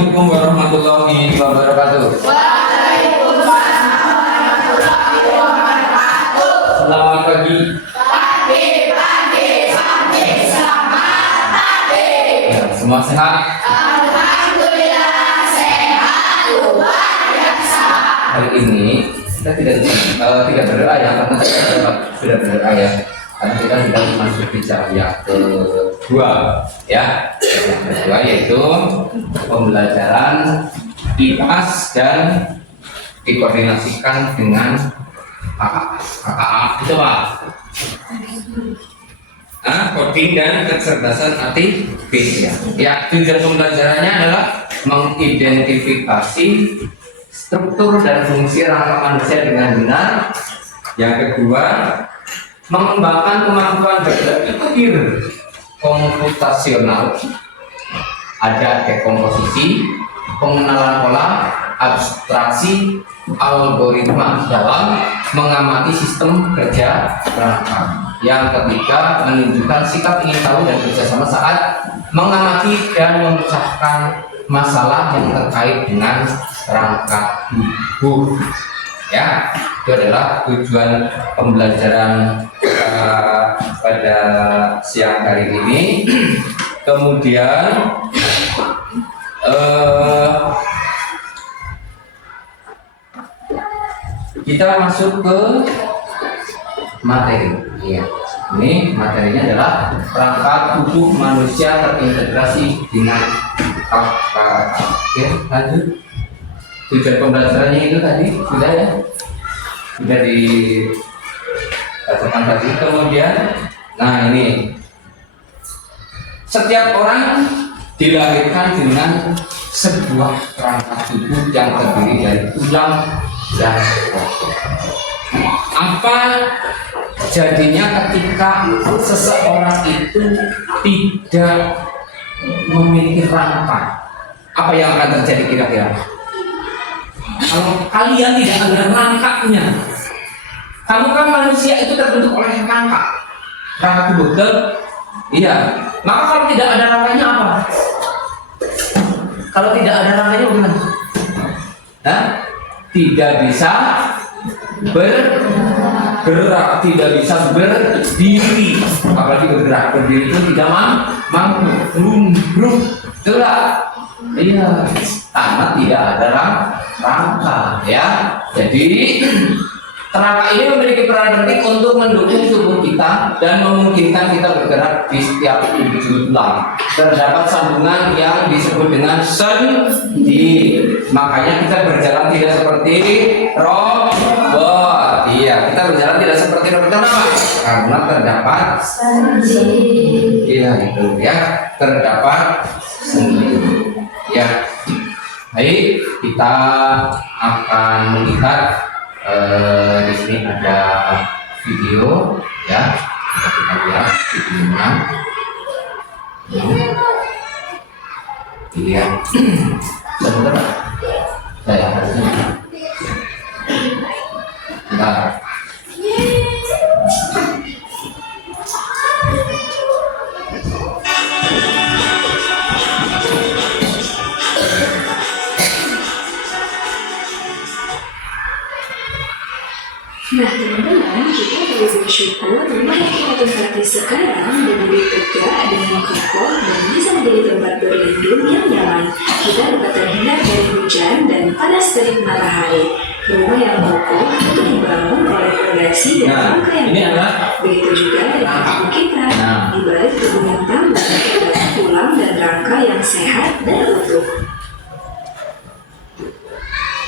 Assalamualaikum warahmatullahi wabarakatuh. Waalaikumsalam warahmatullahi wabarakatuh. Selamat pagi. Pagi, pagi, selamat pagi. Ya, semua sehat? Alhamdulillah sehat luar biasa. Hari ini kita tidak berdoa ya, karena kita sudah berdoa ya. Karena kita sudah masuk di jam yang kedua ya. Yang kedua yaitu pembelajaran IPAS dan dikoordinasikan dengan KKA itu apa? Coding dan kecerdasan artifisial. Ya, tujuan pembelajarannya adalah mengidentifikasi struktur dan fungsi rangka manusia dengan benar. Yang kedua, mengembangkan kemampuan berpikir komputasional, ada dekomposisi, pengenalan pola, abstraksi, algoritma dalam mengamati sistem kerja perangkat. Yang ketiga, menunjukkan sikap ingin tahu dan kerjasama saat mengamati dan memecahkan masalah yang terkait dengan perangkat hidup. Ya, itu adalah tujuan pembelajaran pada siang hari ini. Kemudian kita masuk ke materi. Ya, ini materinya adalah perangkat hidup manusia terintegrasi dengan KKA. Oke, lanjut. Tujuan pembelajarannya itu tadi sudah ya, sudah dikatakan tadi. Kemudian, nah ini, setiap orang dilahirkan dengan sebuah kerangka tubuh yang terdiri dari tulang dan otot. Apa jadinya ketika seseorang itu tidak memiliki rangka? Apa yang akan terjadi kira-kira? Kalau kalian tidak ada rangkanya, kamu kan manusia itu terbentuk oleh rangka tubuh, betul? Iya. Maka kalau tidak ada rangkanya apa? Kalau tidak ada rangkanya bagaimana? Tidak bisa bergerak, tidak bisa berdiri, apalagi bergerak. Berdiri itu tidak mampu, betul lah. Iya, karena tidak ada rangka ya. Jadi kerangka ini memiliki peran penting untuk mendukung tubuh kita dan memungkinkan kita bergerak di setiap ujung tulang. Terdapat sambungan yang disebut dengan sendi. Makanya kita berjalan tidak seperti robot. Iya, kita berjalan tidak seperti robot. Kenapa? Karena terdapat sendi. Iya, itu ya, terdapat sendi. Ya, baik, kita akan melihat di sini ada video ya. Kita lihat videonya. Lihat. Sebentar, saya harusnya. Nah. Nah teman-teman, kita perlu bersyukur rumah yang kita tempati sekarang dengan tegak dengan kokoh dan bisa menjadi tempat berlindung yang nyaman. Kita dapat terhindar dari hujan dan panas terik matahari. Rumah yang kokoh itu dibangun oleh fondasi dan rangka yang kuat. Begitu juga dengan tubuh kita. Di balik tubuh yang tambah terdapat tulang dan rangka yang sehat dan utuh.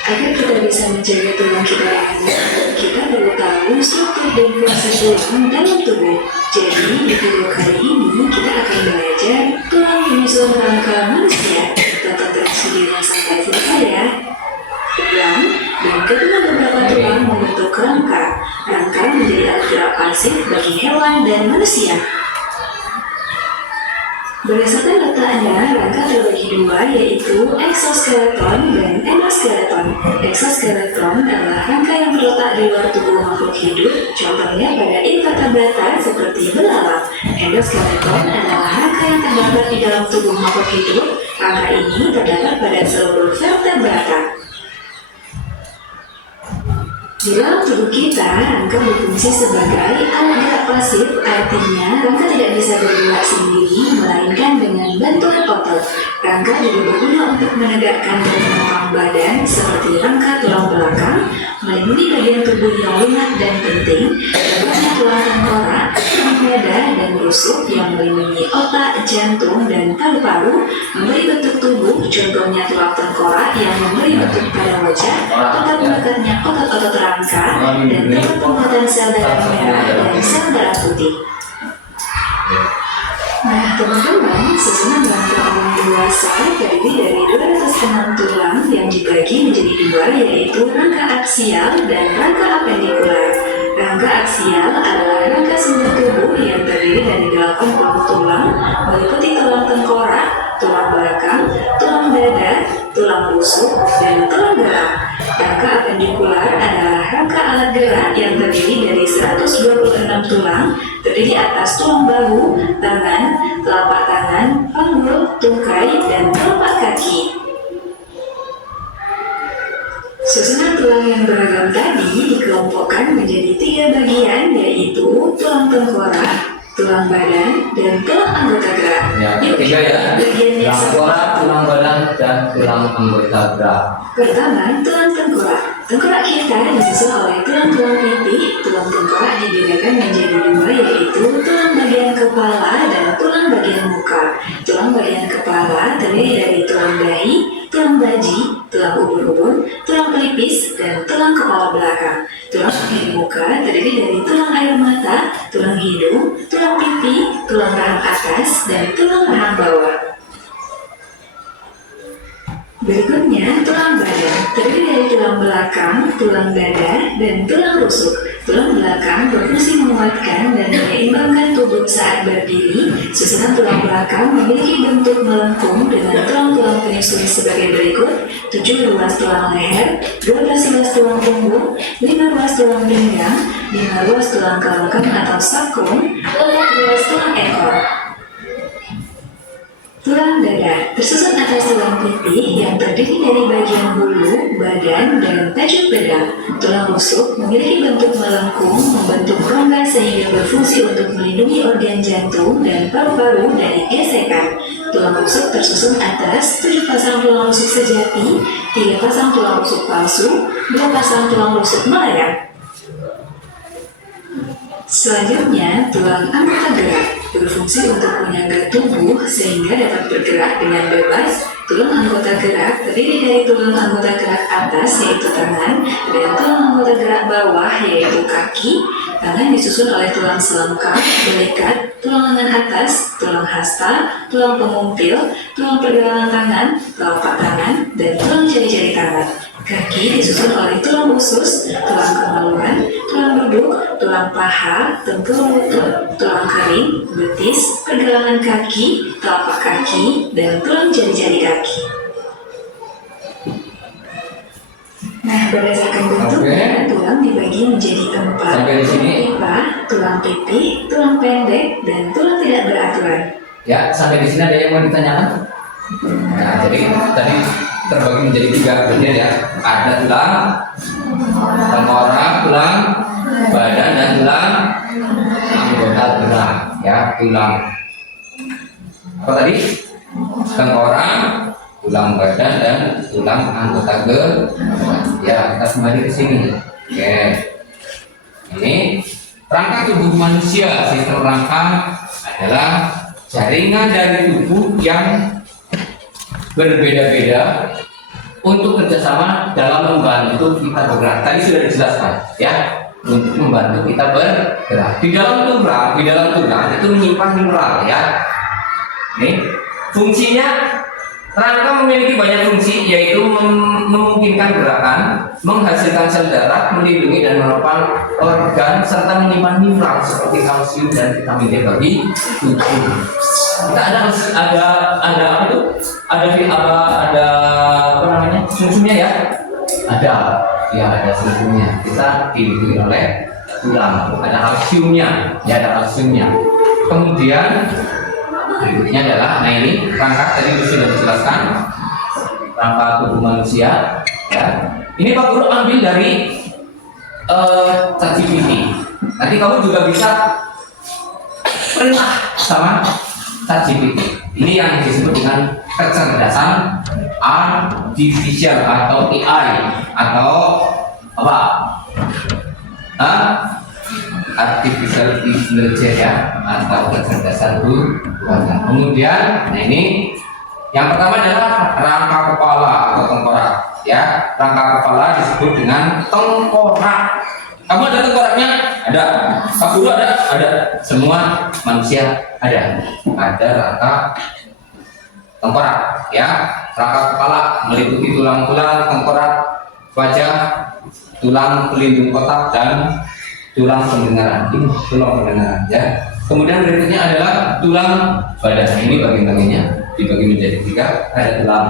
Agar kita bisa menjaga tulang kita yang kuat, kita perlu tahu struktur dan fungsi tulang dalam tubuh. Jadi di video kali ini kita akan belajar tulang penyusun rangka manusia. Tonton terus videonya sampai selesai ya. Tulang dan kedua beberapa tulang membentuk rangka. Rangka menjadi alat gerak pasif bagi hewan dan manusia. Berdasarkan letaknya, rangka terbagi dua, yaitu eksoskeleton dan endoskeleton. Eksoskeleton adalah rangka yang terletak di luar tubuh makhluk hidup, contohnya pada invertebrata seperti belalang. Endoskeleton adalah rangka yang terdapat di dalam tubuh makhluk hidup. Rangka ini terdapat pada seluruh vertebrata. Di dalam tubuh kita, rangka berfungsi sebagai alat gerak pasif, artinya rangka tidak bisa bergerak sendiri, melainkan dengan bantuan otot. Rangka juga berguna untuk menegakkan dan menopang badan, seperti rangka tulang belakang, melindungi bagian tubuh yang lunak dan penting, contohnya tulang tengkorak, tulang dada, dan rusuk yang melindungi otak, jantung, dan paru-paru, memberi bentuk tubuh, contohnya tulang tengkorak yang memberi bentuk pada wajah, tempat melekatnya otot-otot rangka, dan tempat pembuatan sel darah merah dan sel darah putih. Nah, teman-teman, susunan rangka orang dewasa terdiri dari 206 tulang yang dibagi menjadi dua, yaitu rangka aksial dan rangka apendikular. Rangka aksial adalah rangka sumber tubuh yang terdiri dari 80 tulang, meliputi tulang tengkorak, tulang belakang, tulang dada, tulang rusuk, dan tulang gerak. Rangka apendikular adalah rangka alat gerak yang terdiri dari 126 tulang, terdiri atas tulang bahu, tangan, telapak tangan, panggul, tungkai, dan telapak kaki. Susunan tulang yang beragam tadi dikelompokkan menjadi 3 bagian, yaitu tulang tengkorak, tulang badan, dan tulang anggota gerak. Ya, 3 ya. Bagiannya Tulang tengkorak, tulang badan, dan tulang anggota gerak. Pertama, tulang tengkorak. Tengkorak kita disusun oleh tulang-tulang pipih. Tulang tengkorak dibedakan menjadi 2, yaitu tulang bagian kepala dan tulang bagian muka. Tulang bagian kepala terdiri dari tulang dahi, tulang baji, tulang ubun-ubun, tulang pelipis, dan tulang kepala belakang. Tulang bagian muka terdiri dari tulang air mata, tulang hidung, tulang pipi, tulang rahang atas, dan tulang rahang bawah. Berikutnya, tulang badan terdiri dari tulang belakang, tulang dada, dan tulang rusuk. Tulang belakang berfungsi menguatkan dan menyeimbangkan tubuh saat berdiri. Susunan tulang belakang memiliki bentuk melengkung dengan tulang-tulang penyusun sebagai berikut: 7 ruas tulang leher, 12 ruas tulang punggung, 5 ruas tulang pinggang, 5 ruas tulang kelengkeng atau sakung, 4 ruas tulang ekor. Tulang dada tersusun atas tulang pipih yang terdiri dari bagian bulu, badan, dan tajuk pedang. Tulang rusuk memiliki bentuk melengkung, membentuk rongga sehingga berfungsi untuk melindungi organ jantung dan paru-paru dari gesekan. Tulang rusuk tersusun atas 7 pasang tulang rusuk sejati, 3 pasang tulang rusuk palsu, 2 pasang tulang rusuk melayang. Selanjutnya, tulang anggota gerak berfungsi untuk menyangga tubuh sehingga dapat bergerak dengan bebas. Tulang anggota gerak terdiri dari tulang anggota gerak atas yaitu tangan dan tulang anggota gerak bawah yaitu kaki. Tangan disusun oleh tulang selengkap, belikat, tulang lengan atas, tulang hasta, tulang pengumpil, tulang pergelangan tangan, telapak tangan, dan tulang jari-jari tangan. Kaki disusun oleh tulang usus, tulang kemaluan, tulang duduk, tulang paha, tengkuk lutut, tulang kering, betis, pergelangan kaki, telapak kaki, dan tulang jari-jari kaki. Nah, berdasarkan bentuknya, tulang dibagi menjadi 4. Sampai di sini. Pipa, tulang pipih, tulang pendek, dan tulang tidak beraturan. Ya, sampai di sini ada yang mau ditanyakan? Nah, jadi tadi terbagi menjadi 3 bagian ya. Ada tulang tengkorak, tulang badan, dan tulang anggota gerak. Ya, tulang apa tadi? Tengkorak, tulang badan, dan tulang anggota gerak. Ya, kita kembali ke sini. Oke. Ini rangka tubuh manusia. Sistem rangka adalah jaringan dari tubuh yang berbeda-beda untuk kerjasama dalam membantu kita bergerak. Tadi sudah dijelaskan, ya, untuk membantu kita bergerak. Di dalam tulang itu menyimpan mineral, ya. Ini fungsinya, rangka memiliki banyak fungsi, yaitu memungkinkan gerakan, menghasilkan sel darah, melindungi dan menopang organ, serta menyimpan mineral seperti kalsium dan vitamin D bagi tubuh. Kita ada apa tuh? Ada apa namanya? Sumsumnya ya? Ada sumsumnya. Kita dilindungi oleh tulang, ada kalsiumnya, ya ada kalsiumnya. Kemudian berikutnya adalah, nah ini rangka tadi sudah dijelaskan, rangka tubuh manusia. Ya, ini Pak Guru ambil dari ChatGPT. Nanti kamu juga bisa perintah sama ChatGPT. Ini yang disebut dengan kecerdasan artificial atau AI atau apa? Artificial intelligence ya, atau kecerdasan buatan. Kemudian, nah ini yang pertama adalah rangka kepala atau tengkorak. Ya, rangka kepala disebut dengan tengkorak. Kamu ada tengkoraknya? Ada. Kamu dulu ada? Ada. Semua manusia ada. Ada rangka tengkorak. Ya, rangka kepala meliputi tulang-tulang tengkorak, wajah, tulang pelindung otak dan tulang pendengaran. Ini tulang pendengaran. Ya. Kemudian berikutnya adalah tulang badan. Ini bagian-bagiannya dibagi menjadi 3. Ada tulang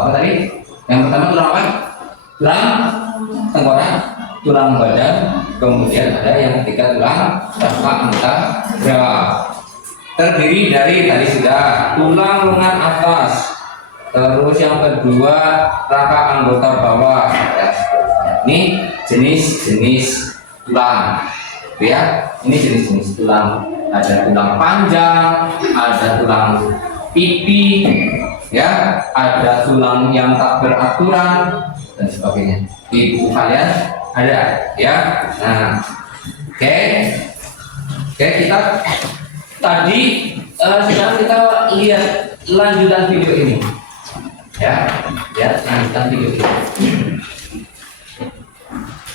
apa tadi? Yang pertama tulang apa? Tulang tengkorak, tulang badan, kemudian ada yang ketiga tulang rahang antara. Terdiri dari tadi sudah tulang lengan atas, terus yang kedua rangka anggota bawah. Ya, ini jenis-jenis tulang, ya. Ini jenis-jenis tulang. Ada tulang panjang, ada tulang pipi, ya, ada tulang yang tak beraturan dan sebagainya. Di buku kalian ada, ya. Nah, oke, kita tadi sekarang kita lihat lanjutan video ini, ya, lanjutan video ini.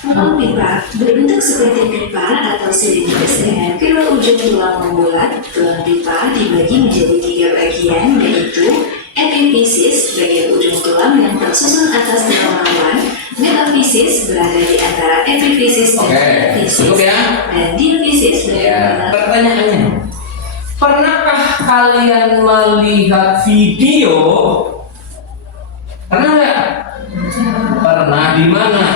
Tulang pipa berbentuk seperti pipa atau silindris dengan kedua ujung tulang membulat. Tulang pipa dibagi menjadi 3 bagian, yaitu epiphysis, bagian ujung tulang yang tersusun atas tulang rawan. Metaphysis berada di antara epiphysis dan metaphysis, dan diaphysis berada. Pertanyaannya, pernahkah kalian melihat video? Pernah nggak? Pernah di mana?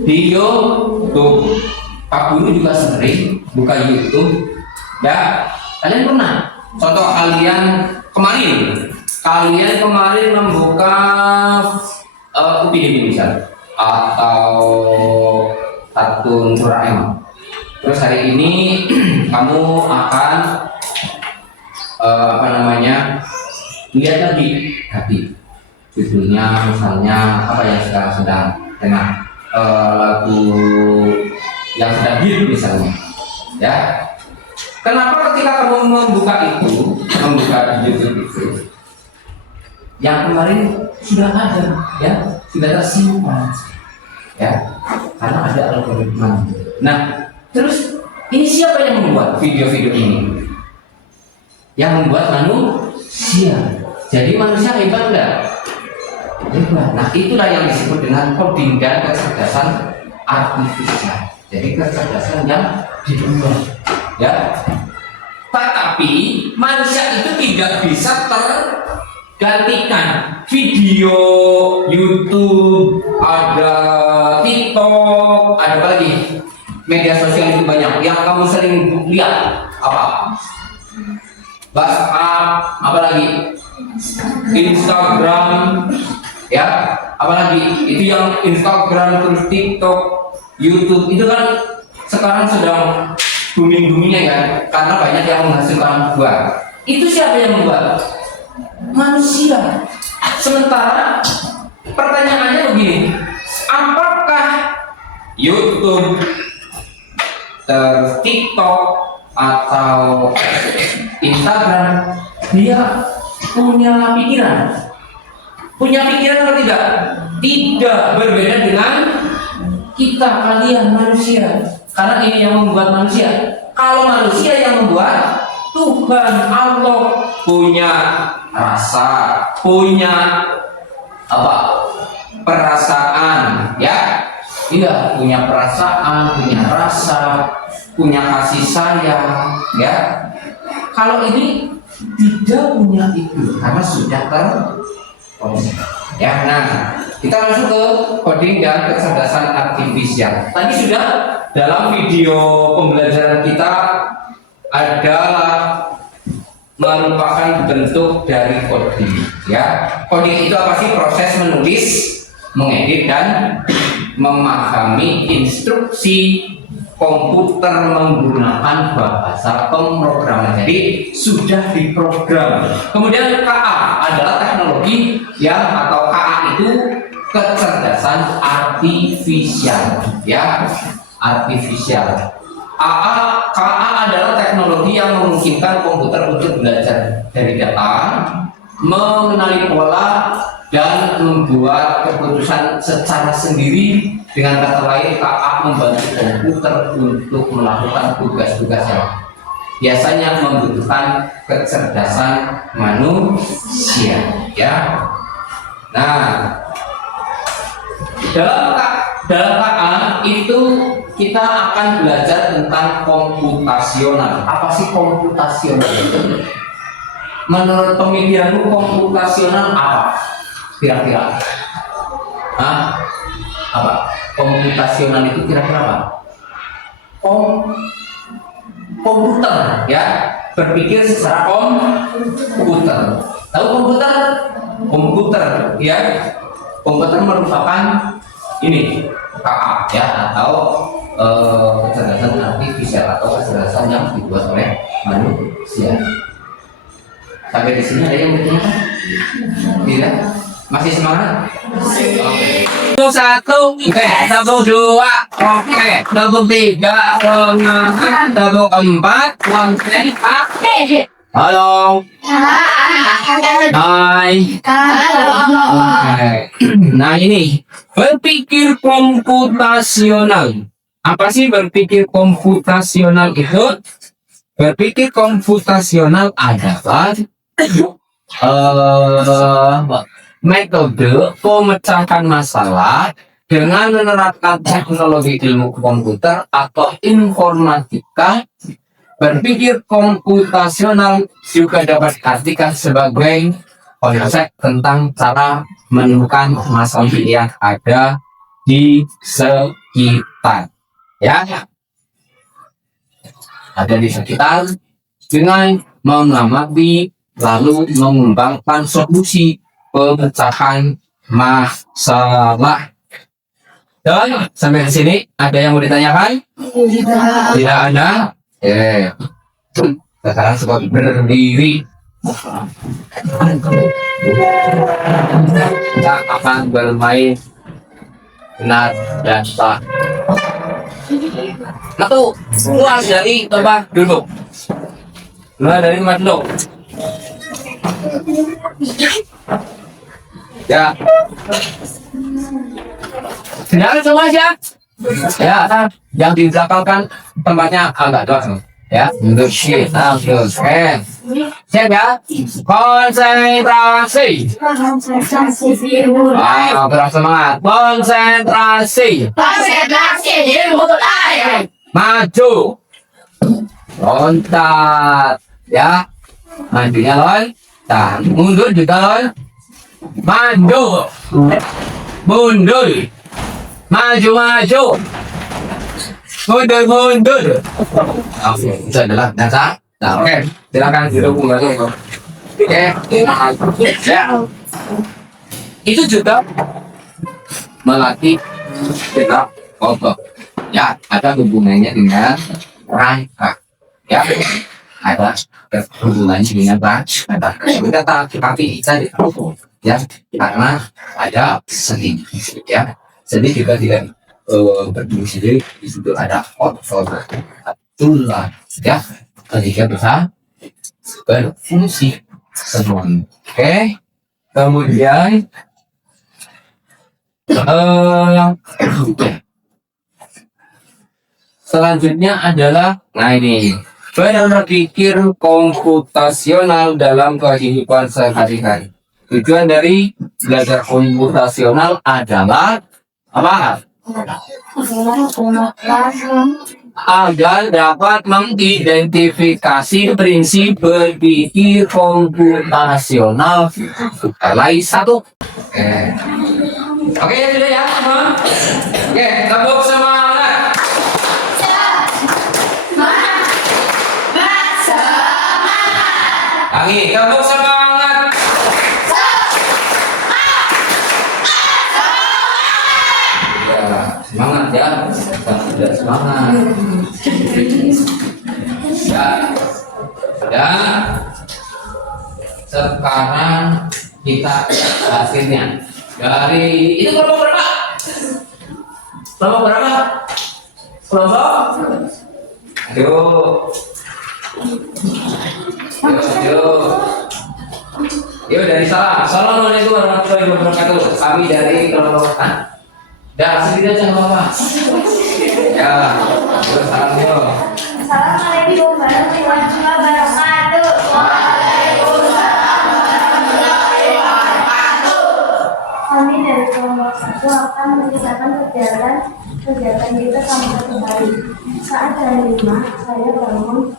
Di YouTube. Pak Guru juga sering buka YouTube. Ya, kalian pernah? Contoh kalian kemarin membuka Upin Ipin misal, atau kartun Doraemon. Terus hari ini kamu akan lihat lagi judulnya misalnya apa yang sekarang sedang dengar, lagu yang sedang hit misalnya, ya. Kenapa ketika kamu membuka YouTube itu, yang kemarin sudah ada, ya, sudah tersimpan, ya, karena ada algoritma. Nah, terus ini siapa yang membuat video-video ini? Yang membuat manusia. Jadi manusia hebat enggak? Hebat. Nah, itulah yang disebut dengan coding dan kecerdasan artifisial. Jadi kecerdasan yang dibuat, ya. Tetapi manusia itu tidak bisa tergantikan. Video YouTube, ada TikTok, ada apa lagi? Media sosial itu banyak. Yang kamu sering lihat apa? WhatsApp, apa lagi? Instagram, ya. Apalagi itu yang Instagram, terus TikTok, YouTube itu kan sekarang sedang booming-boomingnya kan, karena banyak yang menghasilkan buah. Itu siapa yang membuat? Manusia. Sementara pertanyaannya begini, apakah YouTube, TikTok atau Instagram dia punya pikiran? Punya pikiran atau tidak? Tidak, berbeda dengan kita, kalian manusia. Karena ini yang membuat manusia. Kalau manusia yang membuat, Tuhan Allah punya rasa, punya apa? Perasaan, ya. Iya, punya perasaan, punya rasa, punya kasih sayang, ya. Kalau ini tidak punya itu karena sudah terproses. Ya, nah, Kita masuk ke coding dan kecerdasan artifisial. Tadi sudah dalam video pembelajaran kita adalah merupakan bentuk dari coding. Ya, coding itu apa sih? Proses menulis, mengedit dan memahami instruksi komputer menggunakan bahasa pemrograman. Jadi sudah diprogram. Kemudian KA adalah teknologi yang atau KA itu kecerdasan artifisial, ya, artifisial. KA adalah teknologi yang memungkinkan komputer untuk belajar dari data, mengenali pola, dan membuat keputusan secara sendiri. Dengan kata lain, KA membantu komputer untuk melakukan tugas-tugas yang biasanya membutuhkan kecerdasan manusia, ya. Nah, dalam KA itu kita akan belajar tentang komputasional. Apa sih komputasional itu? Menurut pemikiranmu komputasional apa? Kira-kira? Apa? Komputasional itu kira-kira apa? Komputer, ya, berpikir secara komputer. Tahu komputer? Komputer, ya. Komputer merupakan ini KA, ya, atau kecerdasan artifisial atau kecerdasan yang dibuat oleh manusia. Sampai di sini ada yang bertanya? Tidak? Masih semangat? Oke. Satu, oke, satu dua, oke, double tiga, double empat, oke. Halo. Hai. Oke. Nah ini berpikir komputasional. Apa sih berpikir komputasional itu? Berpikir komputasional adalah metode pemecahan masalah dengan menerapkan teknologi ilmu komputer atau informatika. Berpikir komputasional juga dapat diartikan sebagai konsep tentang cara menemukan masalah yang ada di sekitar, ya, ada di sekitar dengan mengamati lalu mengembangkan solusi pemecahan masalah. Dan sampai di sini ada yang mau ditanyakan? Tidak ada. Sekarang sebab berdiri. Kita akan bermain benar dan salah. Satu, keluar dari tempat duduk. Keluar dari tempat duduk. Ya. Sinyal semua ya. Ya, yang di belakang kan tempatnya agak doang. Ya, untuk kita terus. Siap ya. Konsentrasi. Ayo, keras semangat. Konsentrasi. Maju. Loncat. Ya. Majunya loncat. Mundur juga loncat. Maju. Mundur. Maju. Mundur. Oke, itu adalah dasar. Nah, oke, silakan duduk kembali. Oke, ya. Itu juga melatih kita otot. Ya, ada hubungannya dengan rangka. Ya, ada hubungannya dengan rangka. Tapi kita ya, karena ada sendi. Ya, sendi juga tidak berdiri sendiri. Di situ ada otot, tulang. Ya. Ketika bisa berfungsi semuanya. Oke. Kemudian selanjutnya adalah ini berpikir komputasional dalam kehidupan sehari-hari. Tujuan dari belajar komputasional adalah apa? Agar dapat mengidentifikasi prinsip berpikir komputasional. Lain satu. Oke ya sudah ya semua. Oke, tepuk semangat. Lagi tepuk semangat. Ya, semangat ya. Sudah semangat. Ya. Sekarang kita hasilnya dari itu kelompok berapa? Kelompok berapa? Kelompok? Ayo. Yuk dari salam. Assalamualaikum warahmatullahi wabarakatuh. Kami dari kelompok dah sendiri aja nggak apa-apa. Ya, yuk salam yuk. Assalamualaikum warahmatullahi wabarakatuh. Waalaikumsalam warahmatullahi wabarakatuh. Kami dari kelompok 1 akan mengisahkan kegiatan kita selama 1 hari. Saat jam 5, saya bangun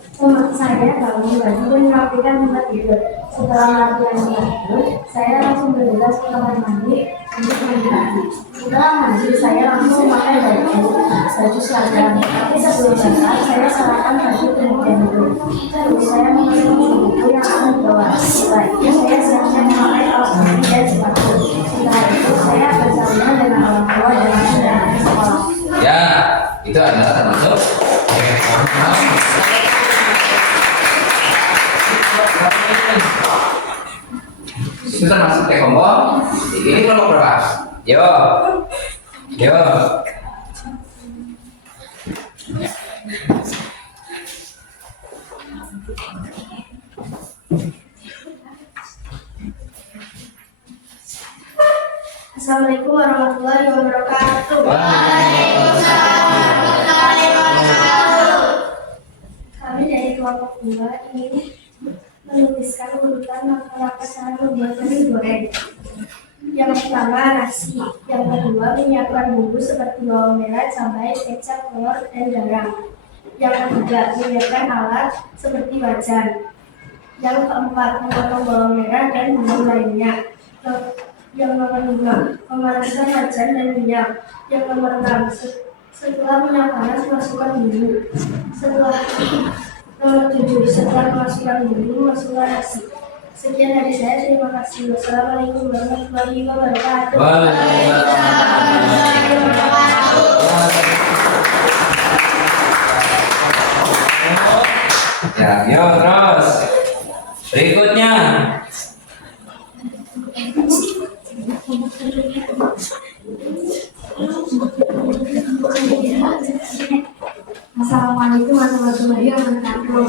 baju dan merapikan tempat tidur. Setelah merapikan tempat tidur, saya langsung bergegas ke kamar mandi untuk mandi lagi. Setelah mandi, saya langsung memakai baju seragam. Tapi sebelum berangkat, saya salahkan baju kemudian dulu. Terus saya memasukkan buku yang akan dibawa. Setelah itu, saya siap-siap memakai kaos kaki dan sepatu. Setelah itu, saya bersama dengan orang tua dan langsung berangkat ke sekolah. Ya, itu adalah termasuk itu termasuk kelompok. Ini kelompok berapa? Yo. Assalamualaikum warahmatullahi wabarakatuh. Kami dari kelompok 2 ini menuliskan urutan langkah-langkah cara membuat nasi goreng. Yang pertama nasi, yang kedua menyiapkan bumbu seperti bawang merah, cabai, kecap, telur, dan garam. Yang ketiga menyiapkan alat seperti wajan. Yang keempat memotong bawang merah dan bumbu lainnya. Yang nomor 5 memanaskan wajan dan minyak. Yang nomor 6 setelah minyak panas masukkan bumbu. Nomor 7 setelah memasukkan bumbu masukkan nasi. Sekian dari saya, terima kasih. Wassalamualaikum warahmatullahi wabarakatuh. Ya, yuk terus. Berikutnya. Assalamualaikum warahmatullahi wabarakatuh.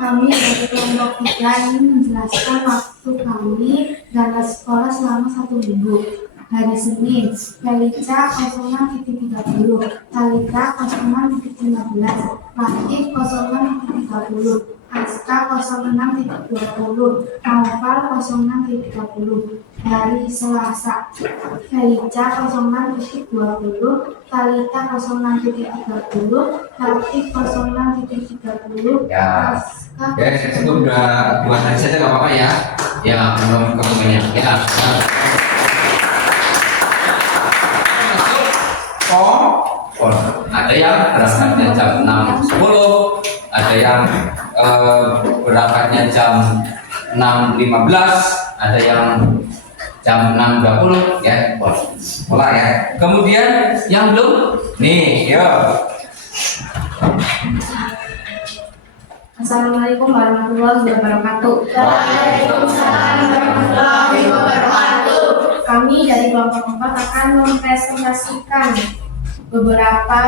Kami dari kelompok 3 ingin menjelaskan waktu kami berangkat sekolah selama 1 minggu. Hari Senin, Pelita 06.30, Talita 06.15, Latif 06.30, Aska 06.20, Naufal 06.30. Hari Selasa, Felica 06.20, Talita 06.30, Latif 06.30. Ya. Ya, cukup dua hari saja nggak apa-apa ya. Ya, belum kebanyakan. Ya. Ada yang berangkatnya jam 6.10, ada yang berangkatnya jam 6.15, ada yang jam 6.20 ya, mulai ya. Kemudian yang belum, nih, yuk. Assalamualaikum warahmatullahi wabarakatuh. Waalaikumsalam warahmatullahi wabarakatuh. Kami dari kelompok 4 akan mempresentasikan beberapa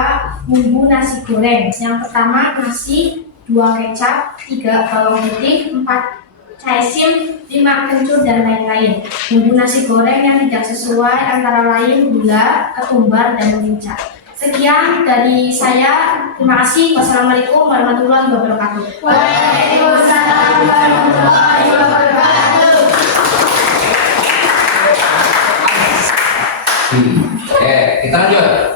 bumbu nasi goreng. Yang pertama nasi, 2 kecap, 3 bawang putih, 4 caisim, 5 kencur dan lain-lain. Bumbu nasi goreng yang tidak sesuai antara lain gula, ketumbar, dan merica. Sekian dari saya. Terima kasih. Wassalamualaikum warahmatullahi wabarakatuh. Waalaikumsalam warahmatullahi wabarakatuh. Kita lanjut.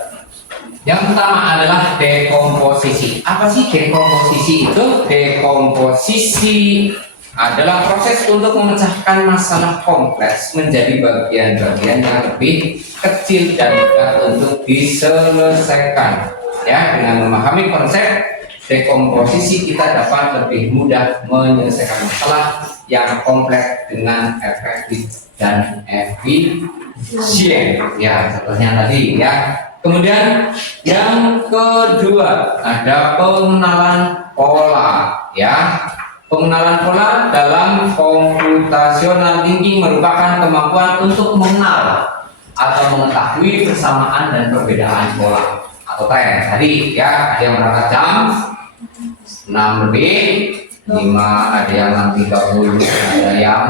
Yang pertama adalah dekomposisi. Apa sih dekomposisi itu? Dekomposisi adalah proses untuk memecahkan masalah kompleks menjadi bagian-bagian yang lebih kecil dan mudah untuk diselesaikan. Ya, dengan memahami konsep dekomposisi kita dapat lebih mudah menyelesaikan masalah yang kompleks dengan efektif dan efisien. Ya, contohnya tadi ya. Kemudian yang kedua ada pengenalan pola. Ya, pengenalan pola dalam computational thinking merupakan kemampuan untuk mengenal atau mengetahui persamaan dan perbedaan pola atau tren. Tadi ya, ada yang berangkat jam 6 lebih 5, ada yang 6.30, ada yang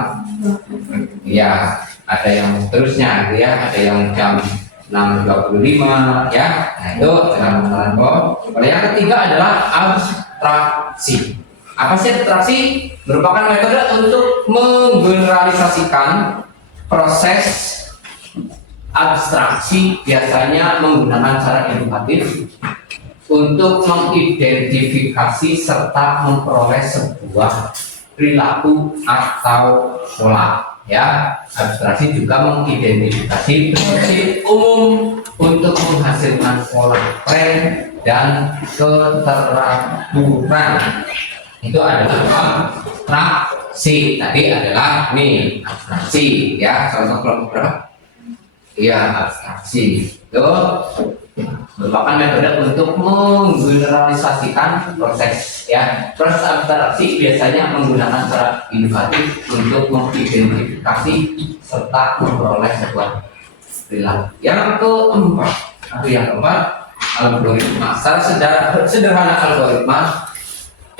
ya, ada yang seterusnya gitu ya, ada yang jam 6.25 ya. Nah, itu dalam pengenalan pola. Yang ketiga adalah abstraksi. Apa sih abstraksi? Merupakan metode untuk menggeneralisasikan proses abstraksi, biasanya menggunakan cara edukatif untuk mengidentifikasi serta memperoleh sebuah perilaku atau pola. Ya, abstraksi juga mengidentifikasi prinsip umum untuk menghasilkan pola tren dan keteraturan. Itu adalah abstraksi. Tadi adalah nih abstraksi ya, contoh kelompok berapa? Iya, abstraksi itu merupakan metode untuk menggeneralisasikan proses ya. Proses abstraksi biasanya menggunakan cara inovatif untuk mengidentifikasi serta memperoleh sebuah perilaku. Yang keempat, algoritma. Secara sederhana, algoritma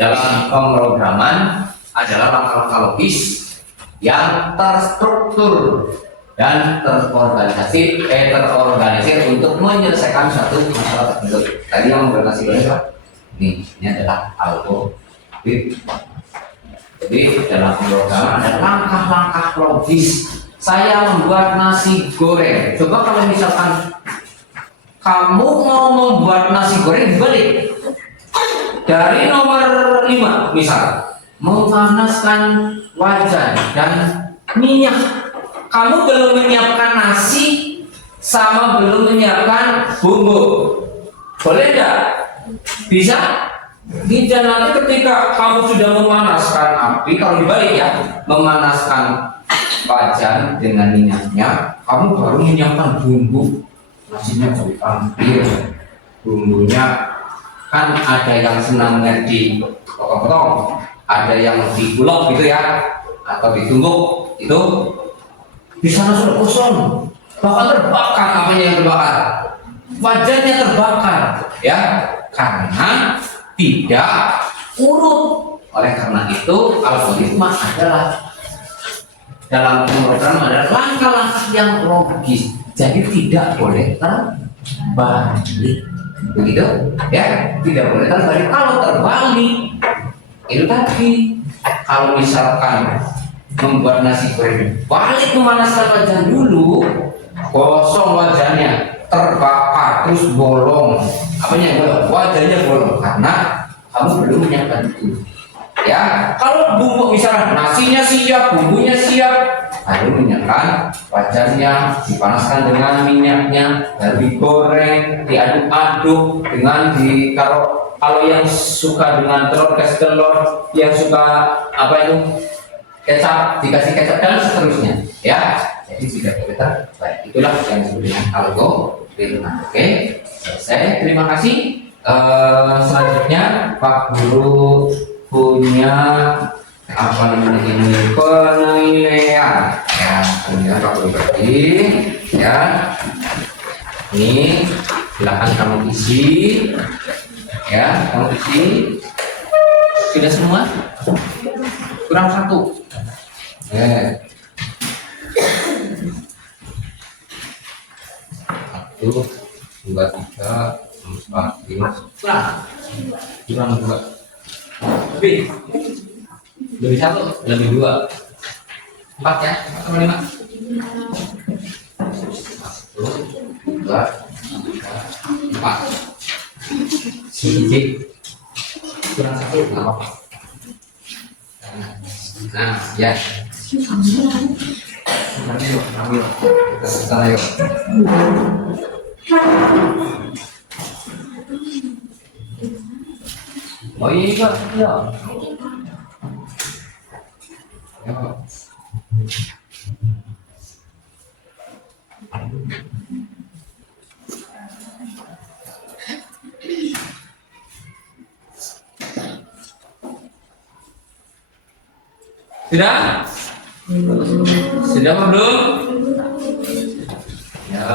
dalam pemrograman adalah langkah-langkah logis yang terstruktur dan terorganisir untuk menyelesaikan suatu masalah tertentu. Tadi yang membatasi apa? Ini adalah algoritma. Jadi dalam pemrograman ada langkah-langkah logis. Saya membuat nasi goreng. Coba kalau misalkan kamu mau membuat nasi goreng dibalik. Dari nomor 5 misal, memanaskan wajan dan minyak. Kamu belum menyiapkan nasi sama belum menyiapkan bumbu. Boleh enggak? Bisa? Tidak. Nanti ketika kamu sudah memanaskan api, kalau dibalik ya, memanaskan wajan dengan minyaknya, kamu baru menyiapkan bumbu. Nasinya diambil, bumbunya kan ada yang senangnya dipotong-potong, ada yang digulok gitu ya, atau ditumbuk, itu bisa langsung kosong, bahkan terbakar. Apanya yang terbakar? Wajannya terbakar ya, karena tidak urut. Oleh karena itu algoritma adalah dalam pemrograman adalah langkah-langkah yang logis, jadi tidak boleh terbalik. Begitu ya, tidak boleh terbalik. Kalau terbalik itu tadi, kalau misalkan membuat nasi goreng balik memanaskan wajan dulu, kosong wajannya, terbakar, terus bolong. Apanya bolong? Wajannya bolong karena kamu belum menyiapkan itu ya. Kalau bumbu misalnya nasinya siap, bumbunya siap, lalu menyiapkan wajannya, dipanaskan dengan minyaknya, lalu digoreng, diaduk-aduk dengan kalau yang suka dengan telur kasih telur, yang suka apa itu kecap dikasih kecap dan seterusnya ya. Jadi tidak boleh terbalik. Itulah yang disebut dengan algoritma. Oke, selesai. Terima kasih. Selanjutnya Pak Guru punya apa namanya ini, penilaian ya, penilaian Pak Guru berarti ya. Ini silakan kamu isi ya, kamu isi. Sudah semua? Kurang satu. Ya. 1, 2, 3, 4, 5. Kurang 2. Lebih 1, lebih 2. 4 ya, sama 5. 1, 2, 3, 4. Sedikit kurang 1 nggak apa-apa. Nah, ya. Ambil. Kita sebentar yuk. Oh iya, iya. Ya. Sudah? Sudah apa belum? Ya.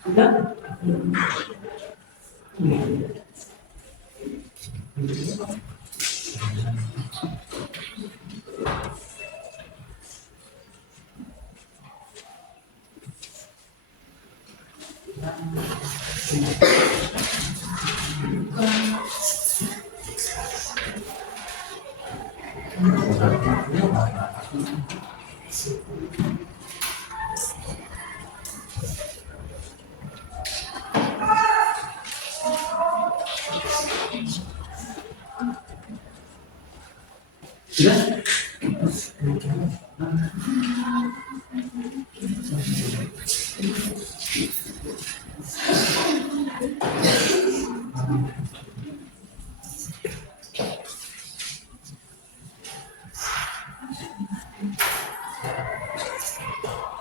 Sudah?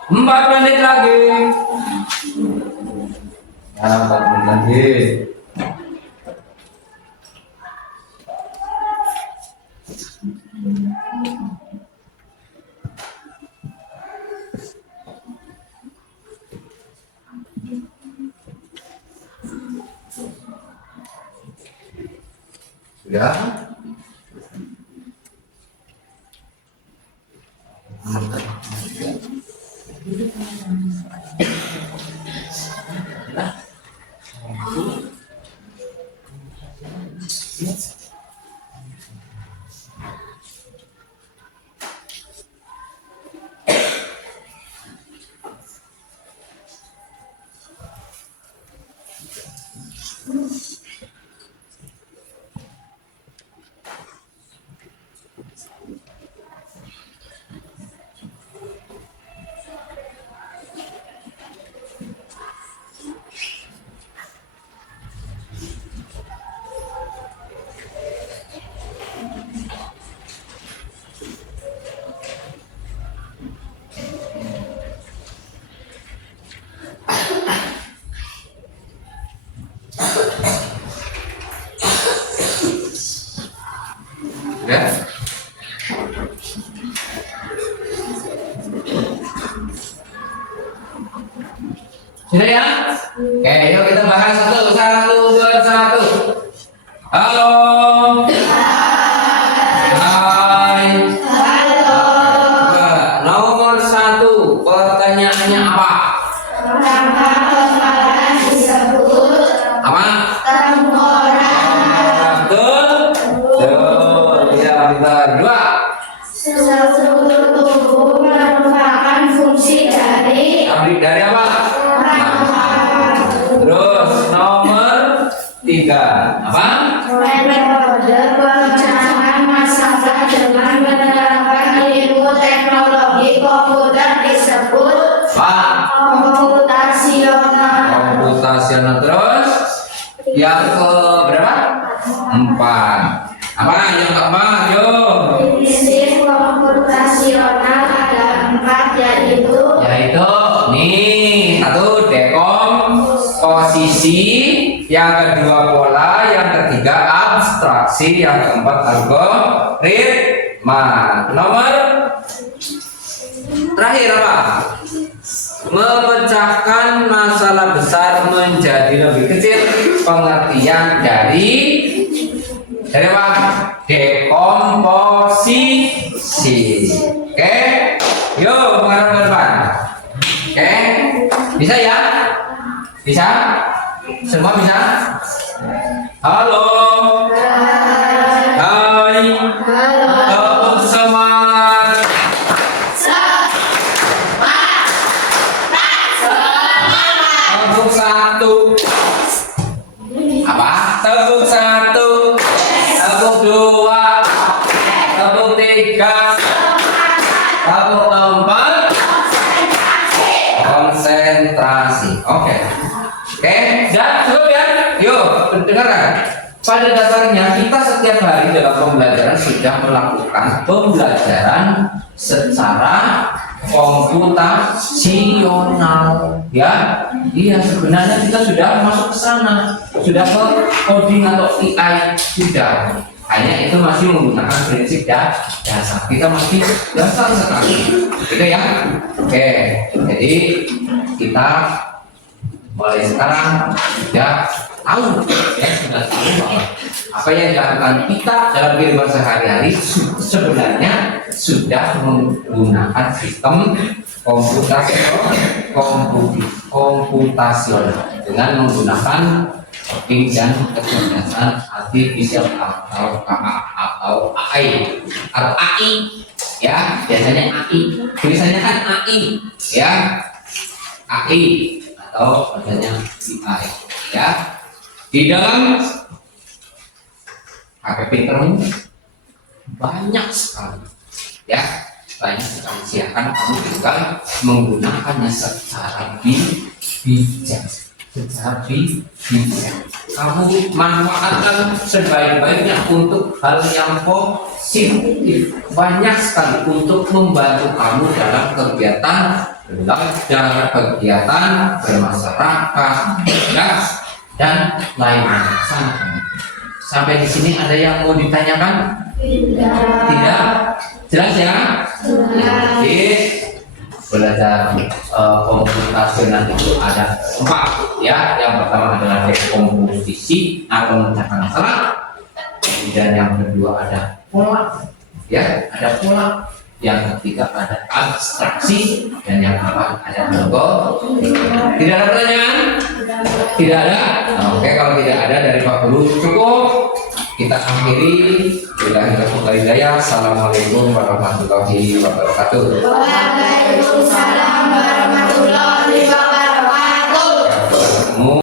Empat menit lagi. Ya, 4 menit lagi. Sudah? Ya. Sudah ya? Oke, yuk kita bahas satu persatu. Halo. Hai. Halo. Nomor 1, pertanyaannya apa? Apa? Betul. Ya, pintar. 2. Seluruh tubuh merupakan fungsi dari Dari apa? Terus nomor 3 apa? metode perencanaan masalah dengan menerapkan ilmu teknologi komputer disebut Pak. komputasional. Komputasional. Terus yang ke berapa? 4. Apa yang keempat? Yo. Prinsip komputasional ada 4 yaitu Nih, 1 dekomposisi, yang kedua pola, yang ketiga abstraksi, yang keempat algoritma. Nomor terakhir apa? Memecahkan masalah besar menjadi lebih kecil. Pengertian dari apa? Dekomposisi. Oke, yuk mengarah ke depan. Oke, bisa ya? Bisa? Semua bisa? Halo. Hai. Tepuk semangat. Tepuk satu. Apa? Tepuk satu. Tepuk dua. Tepuk tiga. Tepuk empat. Konsentrasi. Oke. Oke, dan cukup ya. Yuk, dengarkan. Pada dasarnya kita setiap hari dalam pembelajaran sudah melakukan pembelajaran secara komputasional, ya. Iya, sebenarnya kita sudah masuk ke sana, sudah ke coding atau AI sudah. Hanya itu masih menggunakan prinsip dasar. Kita masih dasar sekali, gitu ya. Oke, jadi kita mulai sekarang sudah tahu, ya, sudah tahu bahwa apa yang dilakukan kita dalam kehidupan sehari-hari sebenarnya sudah menggunakan sistem komputasional dengan menggunakan coding dan kecerdasan artificial atau AI atau AI, ya, biasanya AI, tulisannya kan AI, ya, AI atau adanya AI, ya. Di dalam HP pintermu banyak sekali, ya, banyak sekali. Silakan kamu juga menggunakannya secara bijak, secara bijak. Kamu manfaatkan sebaik-baiknya untuk hal yang positif. Banyak sekali untuk membantu kamu dalam kegiatan belajar, kegiatan bermasyarakat, ya, dan lainnya. Sampai di sini ada yang mau ditanyakan? Tidak? Jelas ya? Jadi belajar komputasional itu ada 4, ya. Yang pertama adalah dekomposisi atau memecahkan masalah. Dan yang kedua ada pola, ya, ada pola. Yang ketiga ada abstraksi, dan yang keempat ada logo. Tidak ada pertanyaan? Tidak ada? Oke, kalau tidak ada dari Pak Guru cukup. Kita akhiri. Assalamualaikum warahmatullahi wabarakatuh. Waalaikumsalam warahmatullahi wabarakatuh.